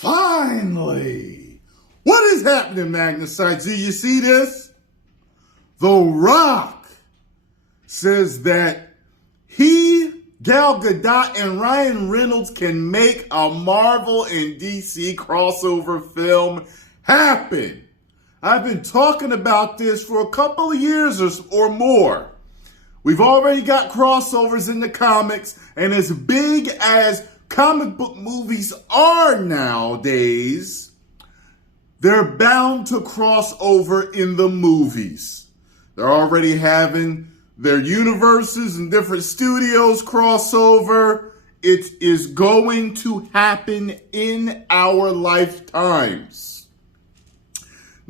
Finally! What is happening, Magnus? Do you see this? The Rock says that he, Gal Gadot, and Ryan Reynolds can make a Marvel and DC crossover film happen. I've been talking about this for a couple of years or more. We've already got crossovers in the comics, and as big as comic book movies are nowadays, they're bound to cross over in the movies. They're already having their universes and different studios crossover. It is going to happen in our lifetimes.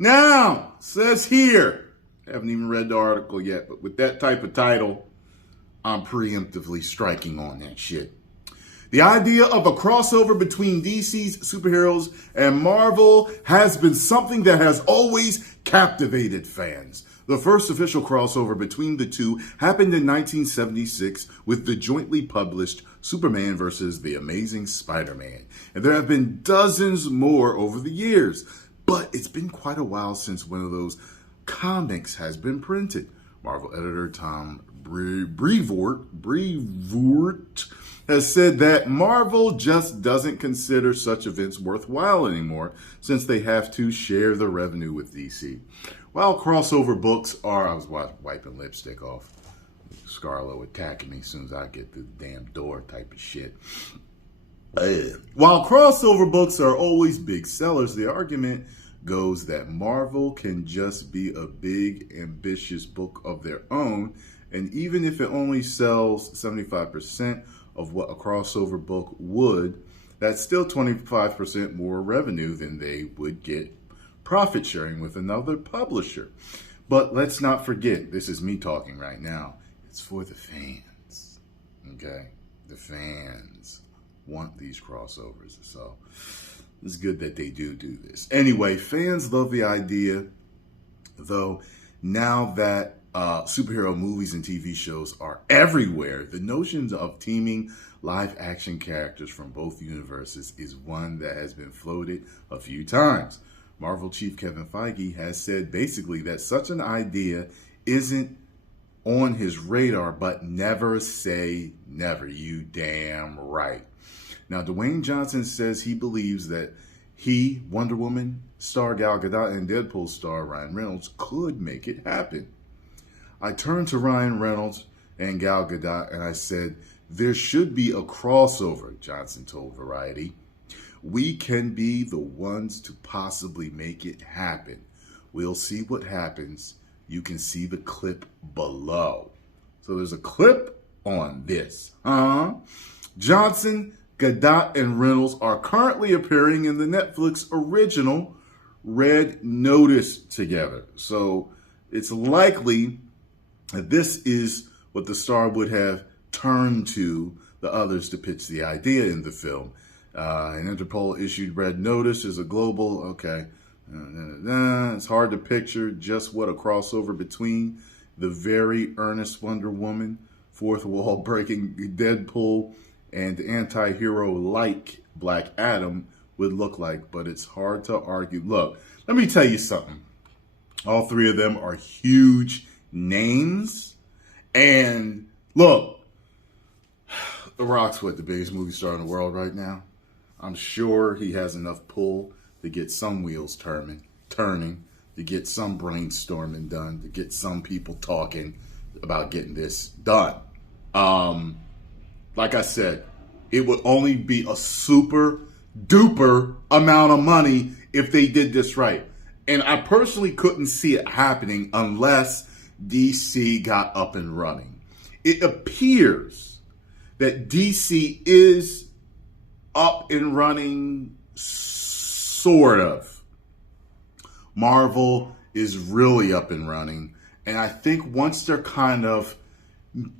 Now, says here, I haven't even read the article yet, but with that type of title, I'm preemptively striking on that shit. The idea of a crossover between DC's superheroes and Marvel has been something that has always captivated fans. The first official crossover between the two happened in 1976 with the jointly published Superman vs. The Amazing Spider-Man. And there have been dozens more over the years. But it's been quite a while since one of those comics has been printed. Marvel editor Tom Brevoort has said that Marvel just doesn't consider such events worthwhile anymore since they have to share the revenue with DC. While crossover books are, I was wiping lipstick off. Scarlo attacking me as soon as I get through the damn door type of shit. While crossover books are always big sellers, the argument goes that Marvel can just be a big, ambitious book of their own, and even if it only sells 75% of what a crossover book would, that's still 25% more revenue than they would get profit sharing with another publisher. But let's not forget, this is me talking right now, it's for the fans, okay? The fans want these crossovers, so it's good that they do this. Anyway, fans love the idea, though now that superhero movies and TV shows are everywhere, the notion of teaming live action characters from both universes is one that has been floated a few times. Marvel chief Kevin Feige has said basically that such an idea isn't on his radar, but never say never. You damn right. Now, Dwayne Johnson says he believes that he, Wonder Woman star Gal Gadot, and Deadpool star Ryan Reynolds could make it happen. I turned to Ryan Reynolds and Gal Gadot and I said, there should be a crossover, Johnson told Variety. We can be the ones to possibly make it happen. We'll see what happens. You can see the clip below. So there's a clip on this. Johnson, Gadot, and Reynolds are currently appearing in the Netflix original Red Notice together. So it's likely that this is what the star would have turned to the others to pitch the idea in the film. An Interpol issued Red Notice is a global, okay. It's hard to picture just what a crossover between the very earnest Wonder Woman, fourth wall breaking Deadpool, and anti-hero like Black Adam would look like, but it's hard to argue. Look, let me tell you something. All three of them are huge names. And look, The Rock's what, the biggest movie star in the world right now? I'm sure he has enough pull to get some wheels turning, to get some brainstorming done, to get some people talking about getting this done. Like I said, it would only be a super duper amount of money if they did this right. And I personally couldn't see it happening unless DC got up and running. It appears that DC is up and running, sort of. Marvel is really up and running. And I think once they're kind of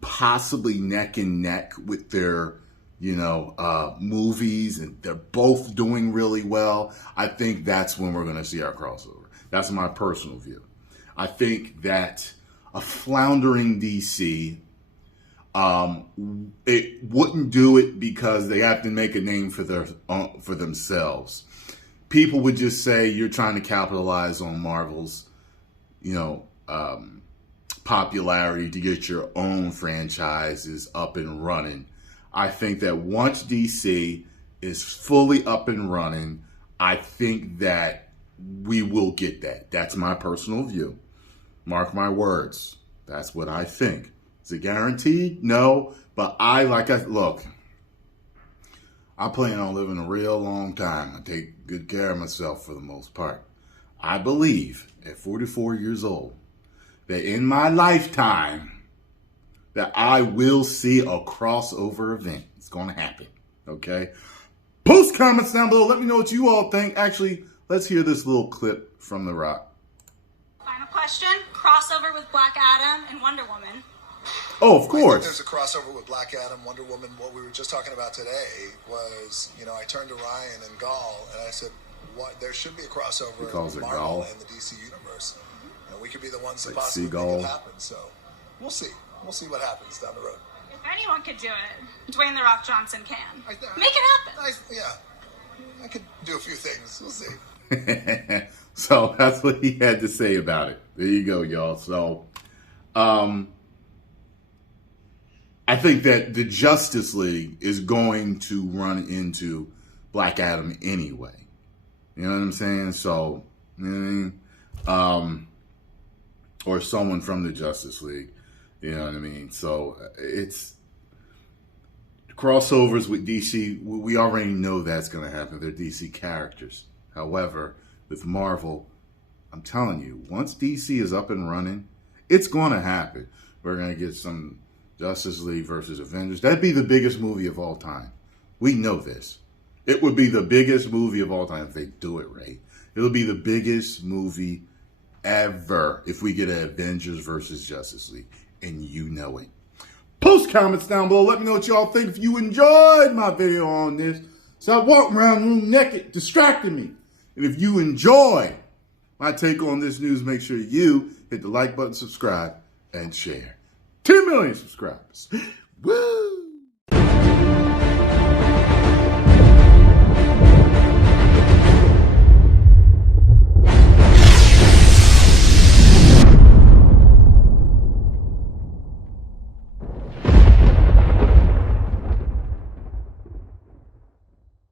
possibly neck and neck with their, movies, and they're both doing really well, I think that's when we're going to see our crossover. That's my personal view. I think that a floundering DC, it wouldn't do it because they have to make a name for themselves. People would just say you're trying to capitalize on Marvel's, popularity to get your own franchises up and running. I think that once DC is fully up and running, I think that we will get that. That's my personal view. Mark my words. That's what I think. Is it guaranteed? No. But I plan on living a real long time. I take good care of myself for the most part. I believe at 44 years old that in my lifetime that I will see a crossover event. It's going to happen. Okay? Post comments down below. Let me know what you all think. Actually, let's hear this little clip from The Rock. Final question. Crossover with Black Adam and Wonder Woman. Oh, of course. I think there's a crossover with Black Adam, Wonder Woman. What we were just talking about today was, I turned to Ryan and Gall and I said, "What? There should be a crossover of Marvel and the DC universe. And we could be the ones that possibly make it happen." So we'll see. We'll see what happens down the road. If anyone could do it, Dwayne "The Rock" Johnson can. Make it happen. I could do a few things. We'll see. So that's what he had to say about it. There you go, y'all. So, I think that the Justice League is going to run into Black Adam anyway. You know what I'm saying? So, or someone from the Justice League. You know what I mean? So it's crossovers with DC. We already know that's going to happen. They're DC characters. However, with Marvel, I'm telling you, once DC is up and running, it's going to happen. We're going to get some Justice League versus Avengers. That'd be the biggest movie of all time. We know this. It would be the biggest movie of all time if they do it right. It'll be the biggest movie ever if we get an Avengers versus Justice League. And you know it. Post comments down below. Let me know what y'all think. If you enjoyed my video on this, stop walking around the room naked, distracting me. And if you enjoy my take on this news, make sure you hit the like button, subscribe, and share. 10 million subscribers. Woo!